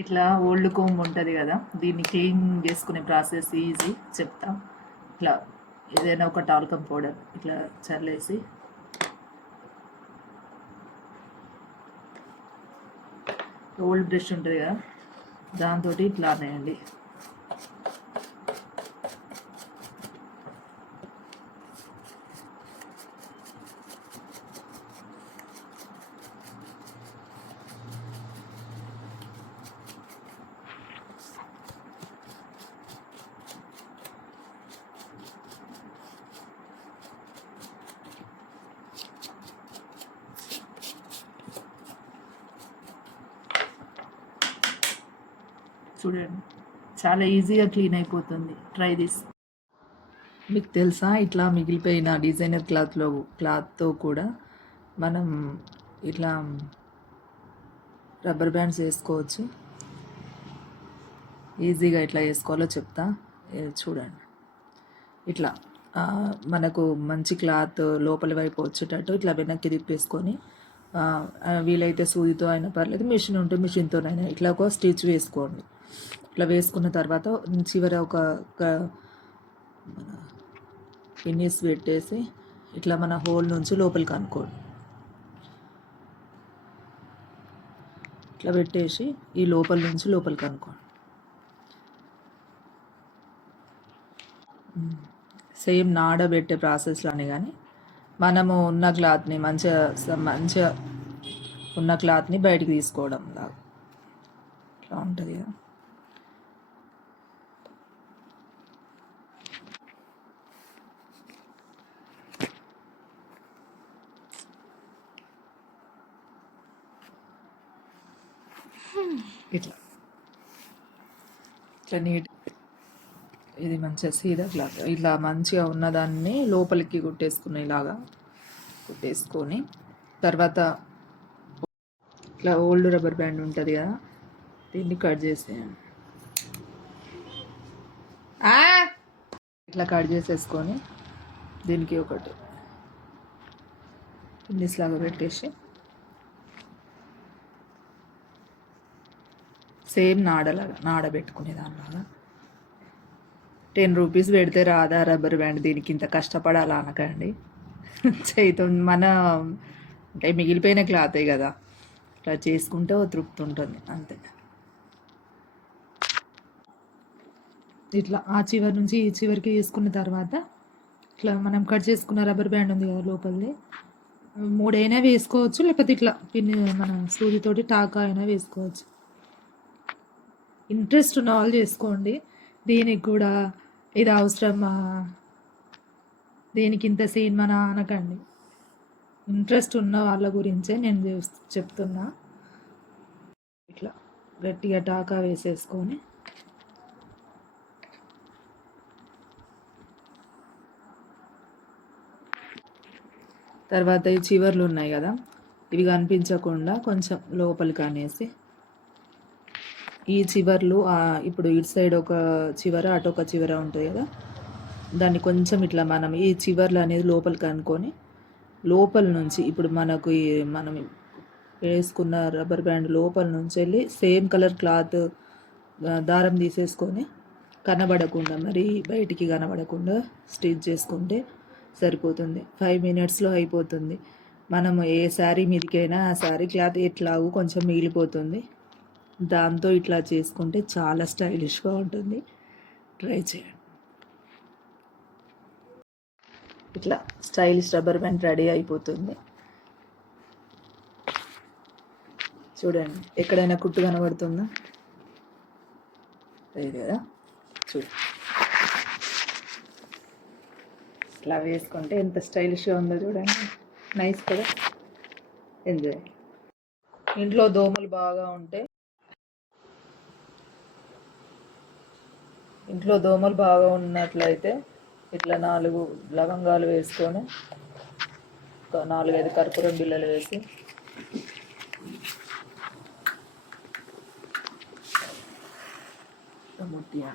ఇట్లా old comb ఉంటుంది కదా, దీన్ని క్లీన్ చేసుకునే ప్రాసెస్ ఈజీ చెప్తా. ఇట్లా ఏదైనా ఒక టాల్కమ్ పౌడర్ ఇట్లా చల్లేసి ఓల్డ్ బ్రష్ ఉంటుంది కదా, దాంతో ఇట్లా అనేయండి. చూడండి, చాలా ఈజీగా క్లీన్ అయిపోతుంది. Try this. మీకు తెలుసా, ఇట్లా మిగిలిపోయిన డిజైనర్ క్లాత్తో కూడా మనం ఇట్లా రబ్బర్ బ్యాండ్స్ వేసుకోవచ్చు. ఈజీగా ఎట్లా వేసుకోవాలో చెప్తా, చూడండి. ఇట్లా మనకు మంచి క్లాత్ లోపలి వైపు వచ్చేటట్టు ఇట్లా వెనక్కి తిప్పేసుకొని, వీలైతే సూదితో అయినా పర్లేదు, మిషన్ ఉంటే మిషన్తోనైనా ఇట్లా ఒక స్టిచ్ వేసుకోండి. ఇట్లా వేసుకున్న తర్వాత చివర ఒక పిన్నిస్ పెట్టేసి ఇట్లా మన హోల్ నుంచి లోపలికి అనుకోండి. ఇట్లా పెట్టేసి ఈ లోపల నుంచి లోపలికి అనుకోండి. సేమ్ నాడబెట్టే ప్రాసెస్లోనే, కానీ మనము ఉన్న క్లాత్ని మంచిగా ఉన్న క్లాత్ని బయటికి తీసుకోవడం లాగా ఇట్లా ఉంటుంది కదా. ఇట్లా ఇట్లా నీట్, ఇది మంచిగా సీదా క్లాత్ ఇట్లా మంచిగా ఉన్నదాన్ని లోపలికి కుట్టేసుకునేలాగా కుట్టేసుకొని, తర్వాత ఇట్లా ఓల్డ్ రబ్బర్ బ్యాండ్ ఉంటుంది కదా, దీన్ని కట్ చేసేయండి. ఇట్లా కట్ చేసేసుకొని దీనికి ఒకటి పిన్నిస్ లాగా పెట్టేసి సేమ్ నాడబెట్టుకునే దానిలాగా 10 రూపీస్ పెడితే రాదా రబ్బర్ బ్యాండ్, దీనికి ఇంత కష్టపడాలా అనకండి. చేయితో మన అంటే మిగిలిపోయిన క్లాతే కదా, ఇట్లా చేసుకుంటే ఓ తృప్తి ఉంటుంది అంతే. ఇట్లా ఆ చివరి నుంచి ఈ చివరికి వేసుకున్న తర్వాత ఇట్లా మనం కట్ చేసుకున్న రబ్బర్ బ్యాండ్ ఉంది కదా లోపలిది, 3 అయినా వేసుకోవచ్చు, లేకపోతే ఇట్లా మన సూదితోటి టాకా అయినా వేసుకోవచ్చు. ఇంట్రెస్ట్ ఉన్న వాళ్ళు చేసుకోండి. దీనికి కూడా ఇది అవసరమా, దీనికి ఇంత సీన్ మన అనకండి. ఇంట్రెస్ట్ ఉన్న వాళ్ళ గురించే నేను చెప్తున్నా. ఇట్లా గట్టిగా టాకా వేసేసుకొని తర్వాత ఈ చివర్లు ఉన్నాయి కదా, ఇవి కనిపించకుండా కొంచెం లోపలికి అనేసి ఈ చివర్లు ఇప్పుడు ఇటు సైడ్ ఒక చివర అటు ఒక చివర ఉంటుంది కదా, దాన్ని కొంచెం ఇట్లా మనం ఈ చివర్లు అనేది లోపలికి అనుకొని లోపల నుంచి ఇప్పుడు మనకు మనం వేసుకున్న రబ్బర్ బ్యాండ్ లోపల నుంచి వెళ్ళి సేమ్ కలర్ క్లాత్ దారం తీసేసుకొని కనబడకుండా, మరి బయటికి కనబడకుండా స్టిచ్ చేసుకుంటే సరిపోతుంది. 5 మినిట్స్లో అయిపోతుంది. మనము ఏ శారీ మీదకైనా ఆ శారీ క్లాత్ ఎట్లాగూ కొంచెం మిగిలిపోతుంది. దాంతో ఇట్లా చేసుకుంటే చాలా స్టైలిష్గా ఉంటుంది. ట్రై చేయండి. ఇట్లా స్టైలిష్ రబ్బర్ బ్యాండ్ రెడీ అయిపోతుంది. చూడండి, ఎక్కడైనా కుట్టు కనబడుతుందా? లేదు కదా, చూడండి. ఇట్లా వేసుకుంటే ఎంత స్టైలిష్గా ఉందో చూడండి. నైస్ కదా, ఎంజాయ్. ఇంట్లో దోమలు బాగా ఉంటే, ఇంట్లో దోమలు బాగా ఉన్నట్లయితే ఇట్లా 4 లవంగాలు వేసుకొని 4-5 కర్పూరం బిళ్ళలు వేసి ముట్టియా